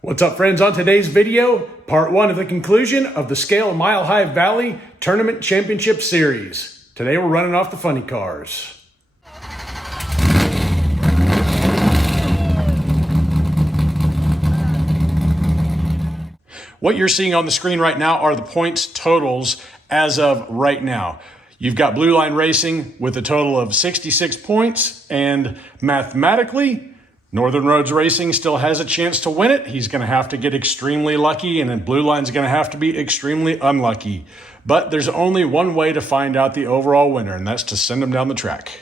What's up, friends? On today's video, part one of the conclusion of the Scale MileHigh Valley Tournament Championship Series. Today we're running off the funny cars. What you're seeing on the screen right now are the points totals as of right now. You've got Blue Line Racing with a total of 66 points, and mathematically, Northern Roads Racing still has a chance to win it. He's going to have to get extremely lucky, and then Blue Line's going to have to be extremely unlucky. But there's only one way to find out the overall winner, and that's to send them down the track.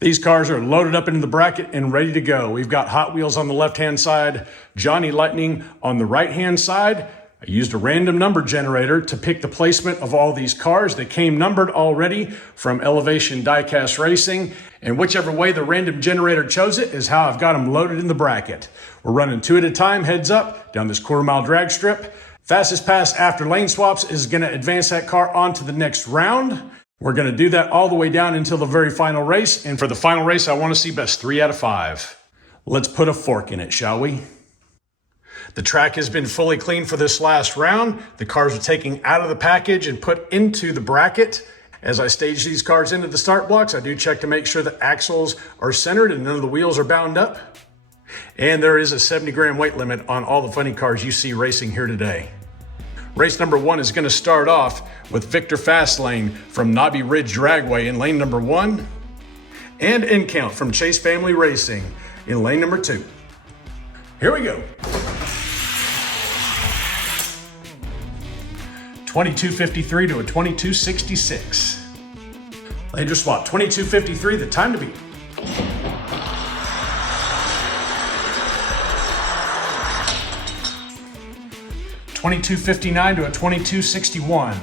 These cars are loaded up into the bracket and ready to go. We've got Hot Wheels on the left-hand side, Johnny Lightning on the right-hand side. I used a random number generator to pick the placement of all these cars. They came numbered already from Elevation Diecast Racing, and whichever way the random generator chose it is how I've got them loaded in the bracket. We're running two at a time, heads up, down this quarter-mile drag strip. Fastest pass after lane swaps is going to advance that car on to the next round. We're going to do that all the way down until the very final race, and for the final race, I want to see best 3 out of 5. Let's put a fork in it, shall we? The track has been fully cleaned for this last round. The cars are taken out of the package and put into the bracket. As I stage these cars into the start blocks, I do check to make sure the axles are centered and none of the wheels are bound up. And there is a 70-gram weight limit on all the funny cars you see racing here today. Race number 1 is going to start off with Victor Fastlane from Knobby Ridge Dragway in lane number 1, and In Count from Chase Family Racing in lane number 2. Here we go. 22.53 to a 22.66. Laser swap, 22.53, the time to beat. $22.59 to a 22.61.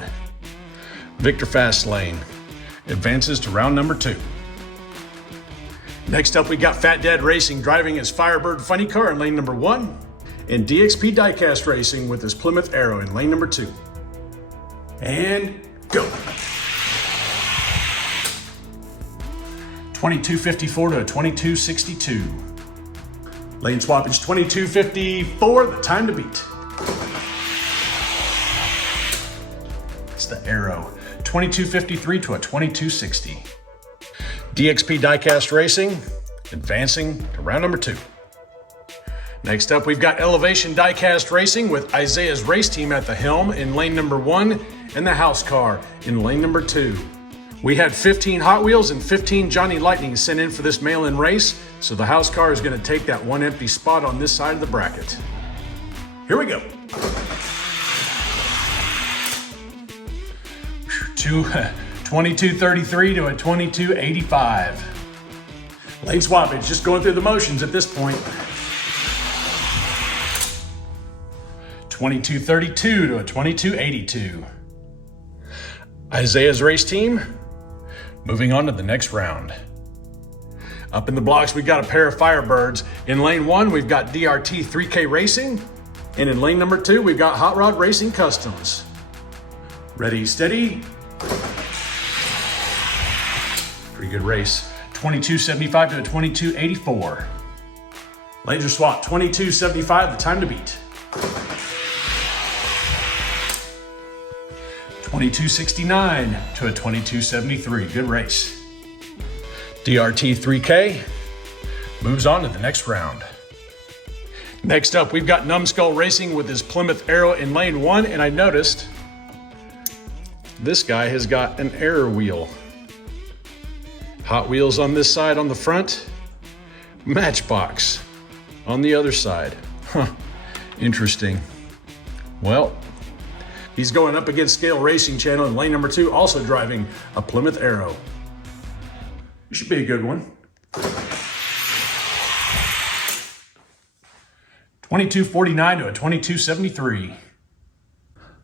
Victor Fastlane advances to round number 2. Next up, we got Fat Dad Racing driving his Firebird funny car in lane number 1, and DXP Diecast Racing with his Plymouth Arrow in lane number 2. And go. 22.54 to a 22.62. Lane swappage 22.54, the time to beat. It's the Arrow. 22.53 to a 22.60. DXP Diecast Racing advancing to round number 2. Next up, we've got Elevation Diecast Racing with Isaiah's race team at the helm in lane number 1 and the house car in lane number 2. We had 15 Hot Wheels and 15 Johnny Lightning sent in for this mail-in race, so the house car is going to take that one empty spot on this side of the bracket. Here we go. 22.33 to a 22.85. Lane swappage, just going through the motions at this point. 22.32 to a 22.82. Isaiah's race team moving on to the next round. Up in the blocks, we've got a pair of Firebirds. In lane 1, we've got DRT 3K Racing. And in lane number 2, we've got Hot Rod Racing Customs. Ready, steady. Pretty good race. 22.75 to a 22.84. Laser swap, 22.75, the time to beat. 22.69 to a 22.73. Good race. DRT 3K moves on to the next round. Next up, we've got Numbskull Racing with his Plymouth Arrow in lane 1, and I noticed this guy has got an error wheel. Hot Wheels on this side on the front, Matchbox on the other side. Huh, interesting. Well, he's going up against Scale Racing Channel in lane number 2, also driving a Plymouth Arrow. It should be a good one. 22.49 to a 22.73.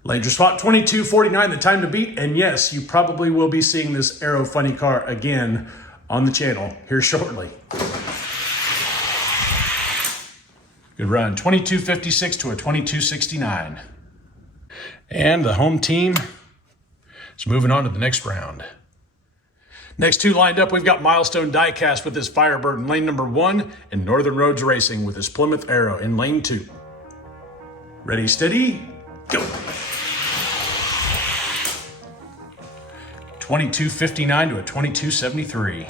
Laser swap, 22.49, the time to beat. And yes, you probably will be seeing this Arrow funny car again on the channel here shortly. Good run, 22.56 to a 22.69. And the home team is moving on to the next round. Next two lined up, we've got Milestone Diecast with his Firebird in lane number 1 and Northern Roads Racing with his Plymouth Arrow in lane 2. Ready, steady, go. 22.59 to a 22.73.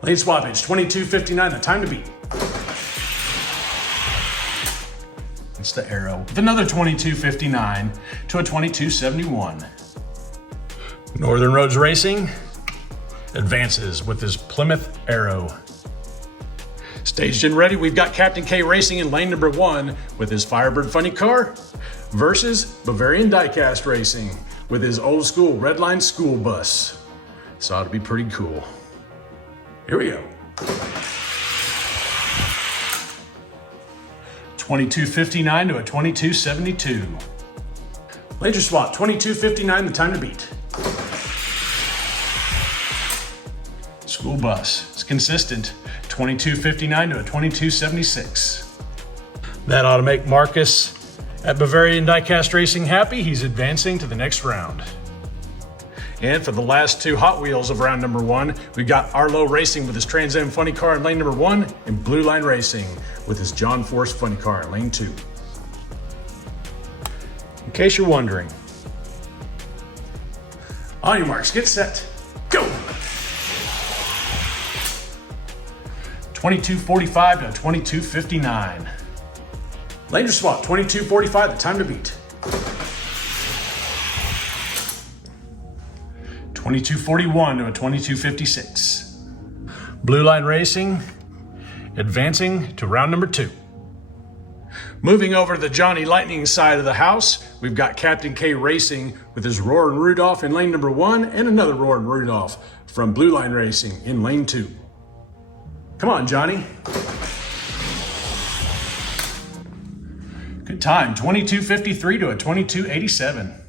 Lane swappage, 22.59, the time to beat. It's the arrow with another 22.59 to a 22.71. Northern Roads Racing advances with his Plymouth Arrow. Staged and ready, we've got Captain K Racing in lane number 1 with his Firebird Funny Car versus Bavarian Diecast Racing with his old school Redline school bus. This ought to be pretty cool. Here we go. 22.59 to a 22.72. Laser swap, 22.59, the time to beat. School bus, it's consistent, 22.59 to a 22.76. That ought to make Marcus at Bavarian Diecast Racing happy. He's advancing to the next round. And for the last 2 Hot Wheels of round number 1, we've got Arlo Racing with his Trans Am Funny Car in lane number 1, and Blue Line Racing with his John Force Funny Car in lane 2. In case you're wondering. On your marks, get set, go! 22.45 to 22.59. Laser swap, 22.45, the time to beat. 22.41 to a 22.56. Blue Line Racing advancing to round number 2. Moving over to the Johnny Lightning side of the house, we've got Captain K Racing with his Roarin' Rudolph in lane number 1 and another Roarin' Rudolph from Blue Line Racing in lane 2. Come on, Johnny. Good time, 22.53 to a 22.87.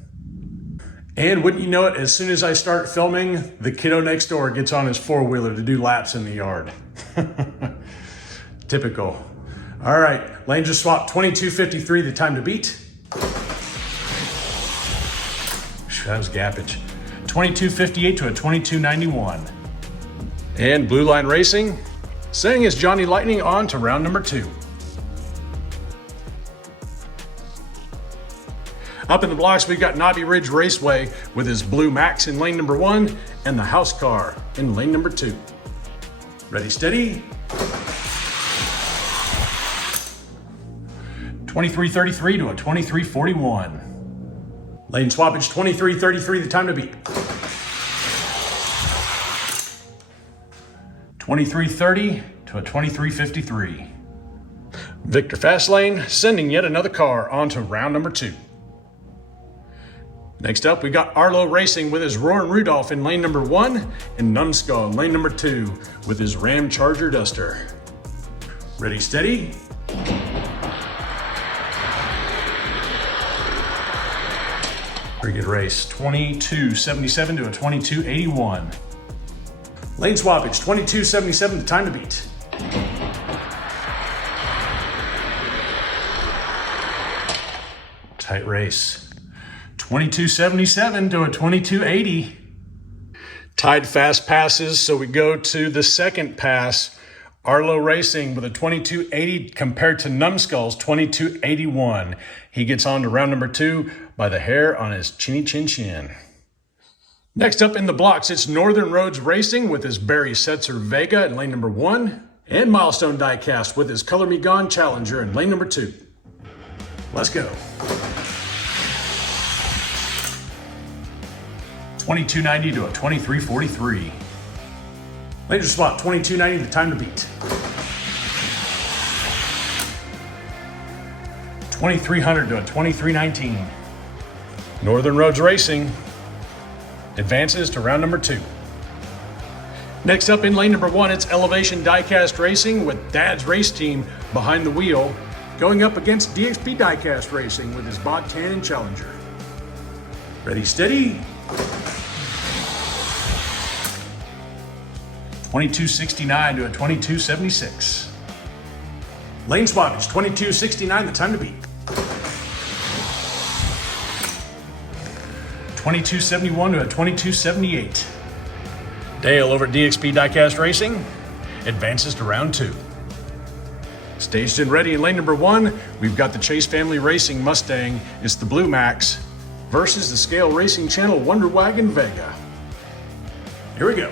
And wouldn't you know it, as soon as I start filming, the kiddo next door gets on his 4-wheeler to do laps in the yard. Typical. All right, lane just swapped, 22.53, the time to beat. That was gappage. 22.58 to a 22.91. And Blue Line Racing sending his Johnny Lightning on to round number 2. Up in the blocks, we've got Knobby Ridge Raceway with his Blue Max in lane number 1 and the House Car in lane number 2. Ready, steady. 23.33 to a 23.41. Lane swappage, 23.33, the time to beat. 23.30 to a 23.53. Victor Fastlane sending yet another car on to round number 2. Next up, we got Arlo Racing with his Roarin' Rudolph in lane number 1 and Numbskull in lane number 2 with his Ram Charger Duster. Ready, steady. Pretty good race, 22.77 to a 22.81. Lane swappage, 22.77, the time to beat. Tight race, 22.77 to a 22.80. Tied fast passes, so we go to the second pass. Arlo Racing with a 22.80 compared to Numbskull's 22.81. He gets on to round number 2 by the hair on his chinny chin chin. Next up in the blocks, it's Northern Roads Racing with his Barry Setzer Vega in lane number 1 and Milestone Diecast with his Color Me Gone Challenger in lane number 2. Let's go. 22.90 to a 23.43. Laser swap, 22.90, the time to beat. 2300 to a 23.19. Northern Roads Racing advances to round number 2. Next up in lane number 1, it's Elevation Diecast Racing with Dad's Race Team behind the wheel, going up against DXP Diecast Racing with his Bod Cannon Challenger. Ready, steady. 22.69 to a 22.76. Lane swappage, 22.69, the time to beat. 22.71 to a 22.78. Dale over at DXP Diecast Racing advances to round 2. Staged and ready in lane number 1, we've got the Chase Family Racing Mustang. It's the Blue Max versus the Scale Racing Channel Wonder Wagon Vega. Here we go.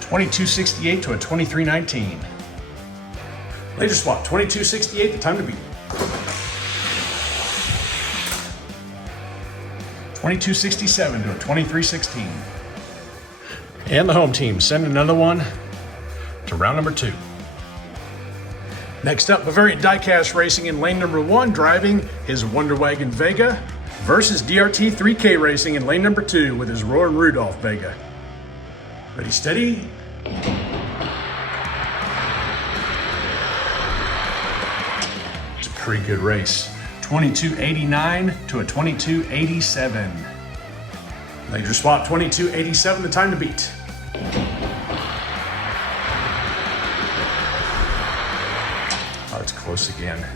2268 to a 2319. Laser swap, 2268, the time to beat. 2267 to a 2316. And the home team send another one to round number 2. Next up, Bavarian Diecast Racing in lane number 1, driving his Wonder Wagon Vega versus DRT 3K Racing in lane number 2 with his Roaring Rudolph Vega. Ready, steady. It's a pretty good race. 2289 to a 2287. Laser swap, 2287, the time to beat. Oh, it's close again.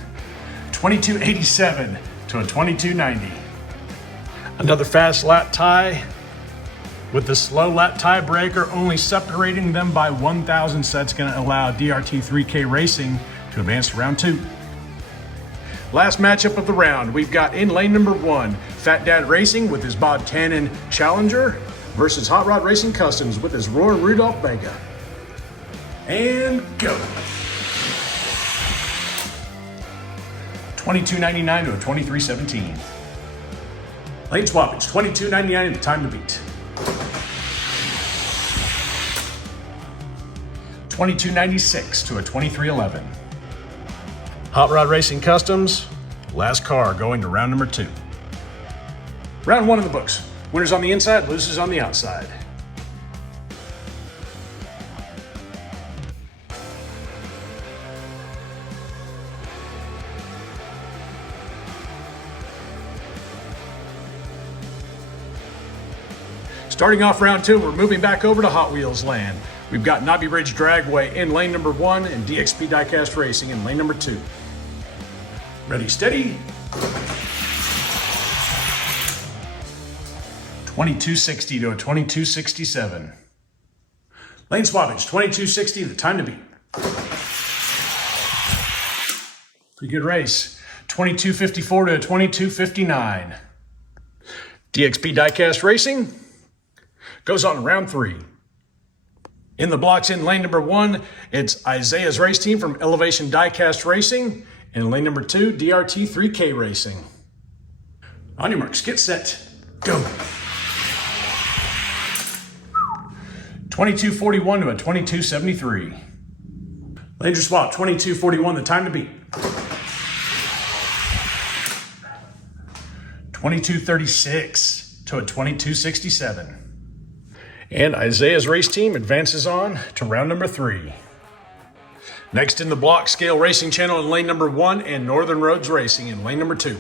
2287 to a 2290. Another fast lap tie with the slow lap tiebreaker only separating them by 1,000. So that's going to allow DRT 3K Racing to advance to round 2. Last matchup of the round, we've got in lane number 1, Fat Dad Racing with his Bob Tannen Challenger versus Hot Rod Racing Customs with his Roaring Rudolph Vega. And go. 2299 to a 2317. Lane swappage, 2299, the time to beat. 2296 to a 2311. Hot Rod Racing Customs, last car going to round number 2. Round 1 in the books. Winners on the inside, losers on the outside. Starting off round 2, we're moving back over to Hot Wheels land. We've got Knobby Ridge Dragway in lane number 1 and DXP Diecast Racing in lane number 2. Ready, steady. 2260 to a 2267. Lane swappage, 2260, the time to beat. Pretty good race. 2254 to a 2259. DXP Diecast Racing goes on to round 3. In the blocks in lane number 1, it's Isaiah's race team from Elevation Diecast Racing. In lane number 2, DRT 3K Racing. On your marks, get set, go. 2241 to a 2273. Laser swap, 2241, the time to beat. 2236 to a 2267. And Isaiah's race team advances on to round number 3. Next in the block, Scale Racing Channel in lane number 1 and Northern Roads Racing in lane number 2.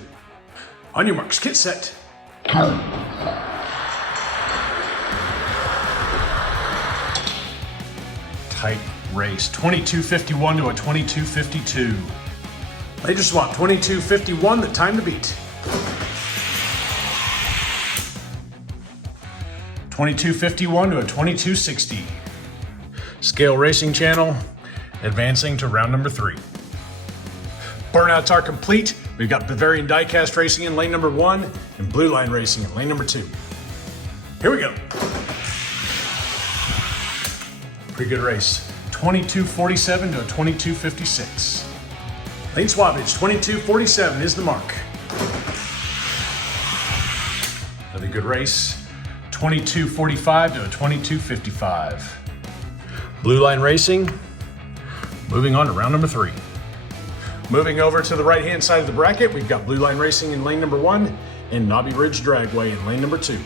On your marks, get set. Tight race, 2251 to a 2252. Laser swap, 2251, the time to beat. 2251 to a 2260. Scale Racing Channel advancing to round number 3. Burnouts are complete. We've got Bavarian Diecast Racing in lane number 1 and Blue Line Racing in lane number 2. Here we go. Pretty good race. 2247 to a 2256. Lane swappage, 2247 is the mark. Another good race. 2245 to a 2255. Blue Line Racing, moving on to round number 3. Moving over to the right-hand side of the bracket, we've got Blue Line Racing in lane number 1 and Knobby Ridge Dragway in lane number 2.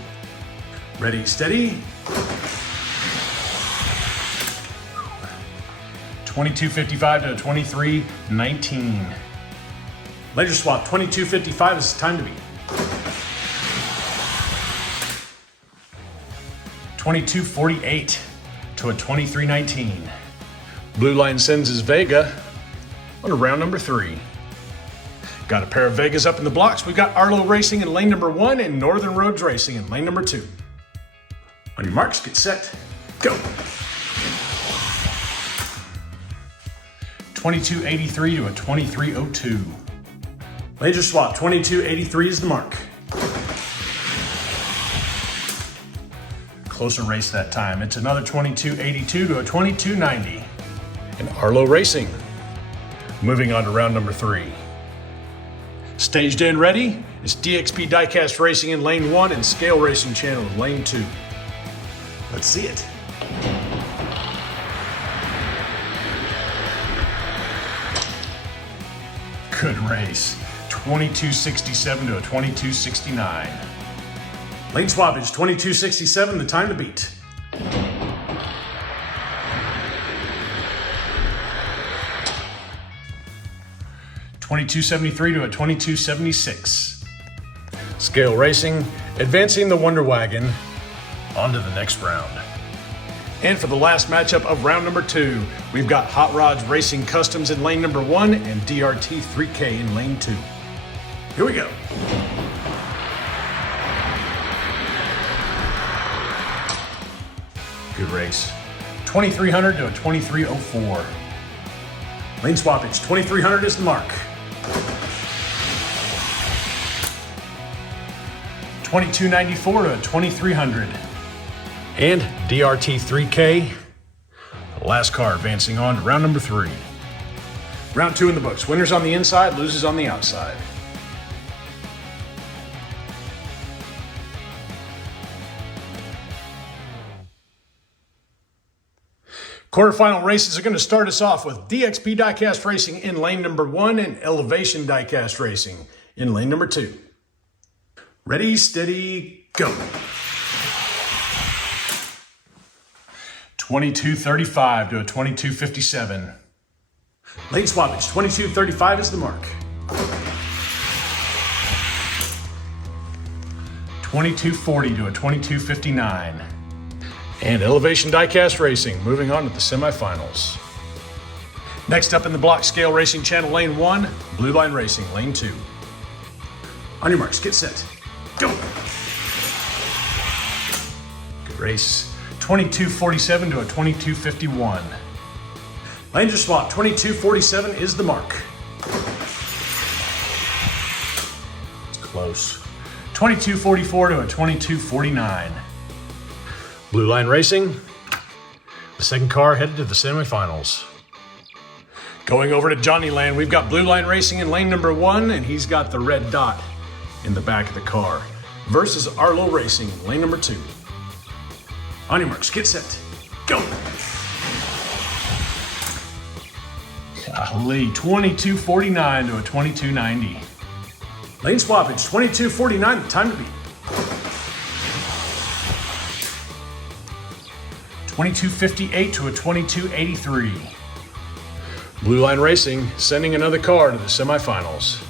Ready, steady. 2255 to a 2319. Laser swap, 2255 is the time to beat. 2248 to a 2319. Blue Line sends his Vega on to round number 3. Got a pair of Vegas up in the blocks. We've got Arlo Racing in lane number 1 and Northern Roads Racing in lane number 2. On your marks, get set, go. 2283 to a 2302. Laser swap, 2283 is the mark. Closer race that time. It's another 2282 to a 2290. And Arlo Racing. Moving on to round number 3. Staged and ready, it's DXP Diecast Racing in lane 1 and Scale Racing Channel in lane 2. Let's see it. Good race. 2267 to a 2269. Lane swappage, 2267, the time to beat. $22.73 to a $22.76. Scale Racing advancing the Wonder Wagon on to the next round. And for the last matchup of round number 2, we've got Hot Rods Racing Customs in lane number 1 and DRT 3K in lane 2. Here we go. Good race. 2300 to a 2304. Lane swappage, 2300 is the mark. 2294 to a 2300. And DRT 3K, the last car advancing on to round number 3. Round 2 in the books. Winners on the inside, losers on the outside. Quarterfinal races are going to start us off with DXP Diecast Racing in lane number 1 and Elevation Diecast Racing in lane number 2. Ready, steady, go. 2235 to a 2257. Lane swappage, 2235 is the mark. 2240 to a 2259. And Elevation Diecast Racing moving on to the semifinals. Next up in the block, Scale Racing Channel lane 1, Blue Line Racing lane 2. On your marks, get set, go. Good race. 2247 to a 2251. Lanes are swapped, 2247 is the mark. It's close. 2244 to a 2249. Blue Line Racing, the second car headed to the semifinals. Going over to Johnny Land, we've got Blue Line Racing in lane number 1, and he's got the red dot in the back of the car, versus Arlo Racing, lane number 2. On your marks, get set, go. Golly, 2249 to a 2290. Lane swappage, 2249, the time to beat. 2258 to a 2283. Blue Line Racing sending another car to the semifinals.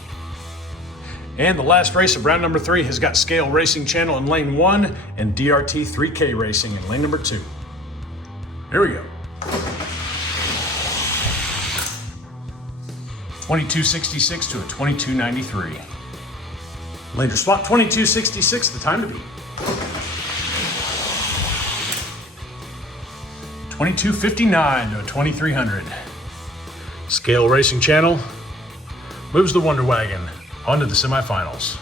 And the last race of round number 3 has got Scale Racing Channel in lane 1 and DRT 3K Racing in lane number 2. Here we go. 2266 to a 2293. Later swap, 2266, the time to beat. 2259 to a 2300. Scale Racing Channel moves the Wonder Wagon onto the semifinals.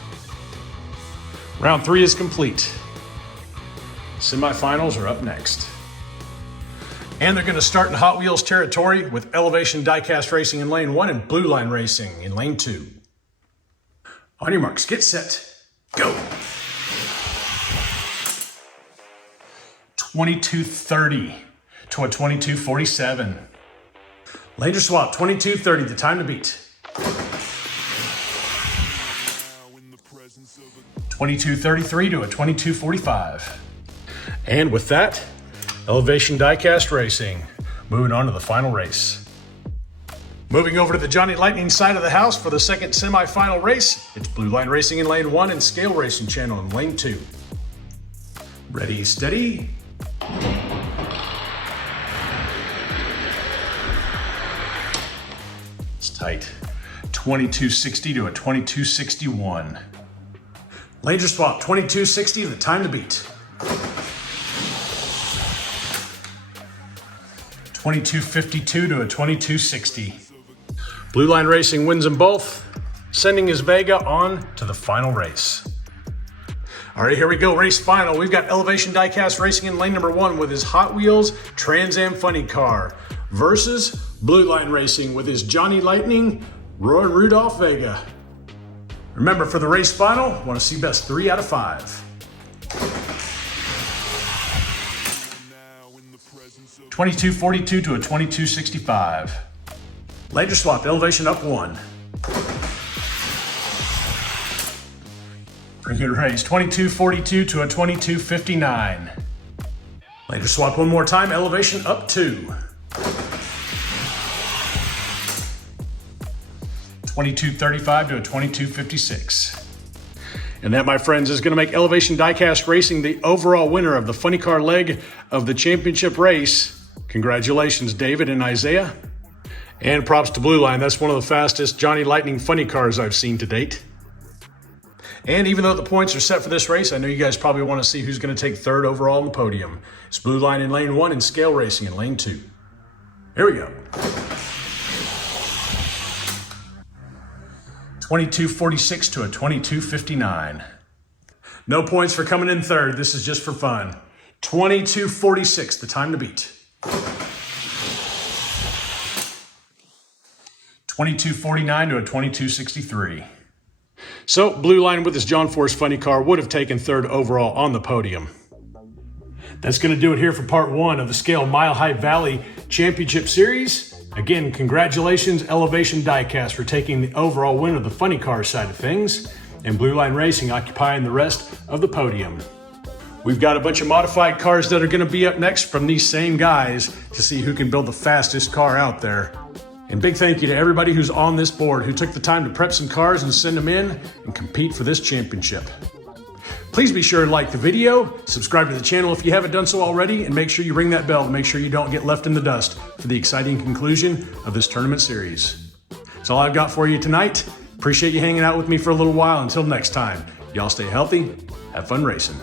Round 3 is complete. Semifinals are up next. And they're going to start in Hot Wheels territory with Elevation Diecast Racing in lane 1 and Blue Line Racing in lane 2. On your marks, get set, go. 2230 to a 2247. Laser swap, 2230, the time to beat. 2233 to a 2245. And with that, Elevation Diecast Racing moving on to the final race. Moving over to the Johnny Lightning side of the house for the second semifinal race, it's Blue Line Racing in lane 1 and Scale Racing Channel in lane 2. Ready, steady. It's tight. 2260 to a 2261. Laser swap, 2260, the time to beat. 2252 to a 2260. Blue Line Racing wins them both, sending his Vega on to the final race. All right, here we go, race final. We've got Elevation Diecast Racing in lane number 1 with his Hot Wheels Trans Am Funny Car versus Blue Line Racing with his Johnny Lightning Roy Rudolph Vega. Remember, for the race final, want to see best 3 out of 5. 2242 to a 2265. Later swap, elevation up 1. Pretty good race, 2242 to a 2259. Later swap one more time, elevation up 2. 2235 to a 2256. And that, my friends, is going to make Elevation Diecast Racing the overall winner of the funny car leg of the championship race. Congratulations, David and Isaiah. And props to Blue Line. That's one of the fastest Johnny Lightning funny cars I've seen to date. And even though the points are set for this race, I know you guys probably want to see who's going to take 3rd overall on the podium. It's Blue Line in lane 1 and Scale Racing in lane 2. Here we go. 2246 to a 2259. No points for coming in 3rd. This is just for fun. 2246, the time to beat. 2249 to a 2263. So, Blue Line with his John Force funny car would have taken 3rd overall on the podium. That's going to do it here for part 1 of the Scale MileHigh Valley Championship Series. Again, congratulations, Elevation Diecast, for taking the overall win of the funny car side of things, and Blue Line Racing occupying the rest of the podium. We've got a bunch of modified cars that are going to be up next from these same guys to see who can build the fastest car out there. And big thank you to everybody who's on this board who took the time to prep some cars and send them in and compete for this championship. Please be sure to like the video, subscribe to the channel if you haven't done so already, and make sure you ring that bell to make sure you don't get left in the dust for the exciting conclusion of this tournament series. That's all I've got for you tonight. Appreciate you hanging out with me for a little while. Until next time, y'all stay healthy, have fun racing.